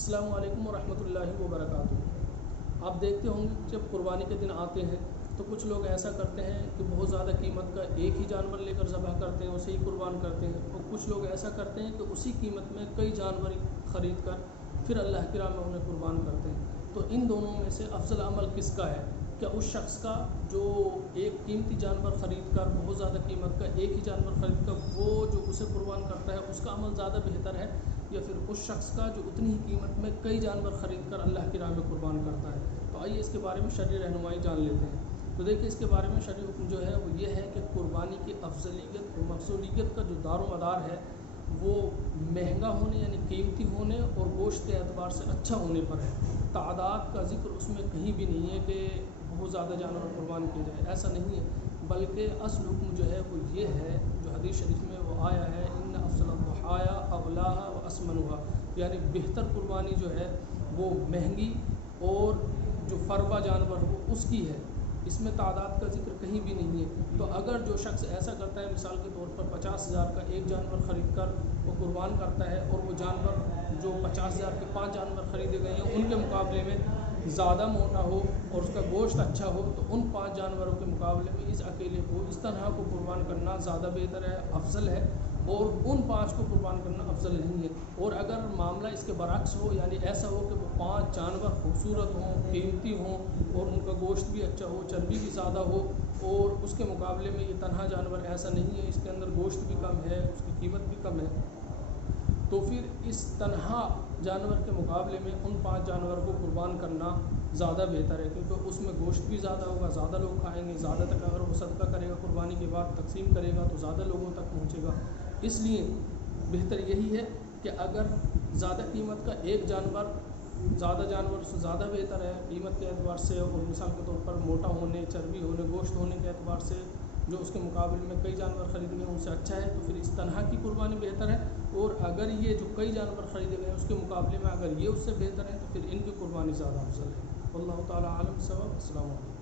السلام علیکم ورحمۃ اللہ وبرکاتہ۔ آپ دیکھتے ہوں گے جب قربانی کے دن آتے ہیں تو کچھ لوگ ایسا کرتے ہیں کہ بہت زیادہ قیمت کا ایک ہی جانور لے کر ذبح کرتے ہیں، اسے ہی قربان کرتے ہیں، اور کچھ لوگ ایسا کرتے ہیں کہ اسی قیمت میں کئی جانور خرید کر پھر اللہ کی راہ میں انہیں قربان کرتے ہیں۔ تو ان دونوں میں سے افضل عمل کس کا ہے؟ کیا اس شخص کا جو ایک قیمتی جانور خرید کر بہت زیادہ قیمت کا ایک ہی جانور خرید کر وہ جو اسے قربان کرتا ہے اس کا عمل زیادہ بہتر ہے، یا پھر اس شخص کا جو اتنی ہی قیمت میں کئی جانور خرید کر اللہ کی راہ میں قربان کرتا ہے؟ تو آئیے اس کے بارے میں شرعی رہنمائی جان لیتے ہیں۔ تو دیکھیے اس کے بارے میں شرعی حکم جو ہے وہ یہ ہے کہ قربانی کی افضلیت اور مقصودیت کا جو دار و مدار ہے وہ مہنگا ہونے یعنی قیمتی ہونے اور گوشت کے اعتبار سے اچھا ہونے پر ہے۔ تعداد کا ذکر اس میں کہیں بھی نہیں ہے کہ بہت زیادہ جانور قربان کیے جائے، ایسا نہیں ہے، بلکہ اصل حکم جو ہے وہ یہ ہے جو حدیث شریف میں وہ آیا ہے ان افضل الضحایا اغلاها واسمنها، یعنی بہتر قربانی جو ہے وہ مہنگی اور جو فربا جانور ہو اس کی ہے، اس میں تعداد کا ذکر کہیں بھی نہیں ہے۔ تو اگر جو شخص ایسا کرتا ہے مثال کے طور پر 50,000 کا ایک جانور خرید کر وہ قربان کرتا ہے اور وہ جانور جو 50,000 کے 5 جانور خریدے گئے ہیں ان کے مقابلے میں زیادہ موٹا ہو اور اس کا گوشت اچھا ہو، تو ان 5 جانوروں کے مقابلے میں اس اکیلے کو اس طرح کو قربان کرنا زیادہ بہتر ہے، افضل ہے، اور ان 5 کو قربان کرنا افضل نہیں ہے۔ اور اگر معاملہ اس کے برعکس ہو، یعنی ایسا ہو کہ وہ 5 جانور خوبصورت ہوں، قیمتی ہوں اور ان کا گوشت بھی اچھا ہو، چربی بھی زیادہ ہو، اور اس کے مقابلے میں یہ تنہا جانور ایسا نہیں ہے، اس کے اندر گوشت بھی کم ہے، اس کی قیمت بھی کم ہے، تو پھر اس تنہا جانور کے مقابلے میں ان 5 جانوروں کو قربان کرنا زیادہ بہتر ہے، کیونکہ اس میں گوشت بھی زیادہ ہوگا، زیادہ لوگ کھائیں گے، زیادہ تک اگر وہ صدقہ کرے گا قربانی کے بعد تقسیم کرے گا تو زیادہ لوگوں تک پہنچے گا۔ اس لیے بہتر یہی ہے کہ اگر زیادہ قیمت کا ایک جانور زیادہ جانور سے زیادہ بہتر ہے قیمت کے اعتبار سے، اور مثال کے طور پر موٹا ہونے، چربی ہونے، گوشت ہونے کے اعتبار سے جو اس کے مقابلے میں کئی جانور خریدے گئے ان سے اچھا ہے، تو پھر اس طرح کی قربانی بہتر ہے۔ اور اگر یہ جو کئی جانور خریدے گئے ہیں اس کے مقابلے میں اگر یہ اس سے بہتر ہے تو پھر ان کی قربانی زیادہ افضل ہے۔ واللہ تعالی عالم صواب۔ السلام علیکم۔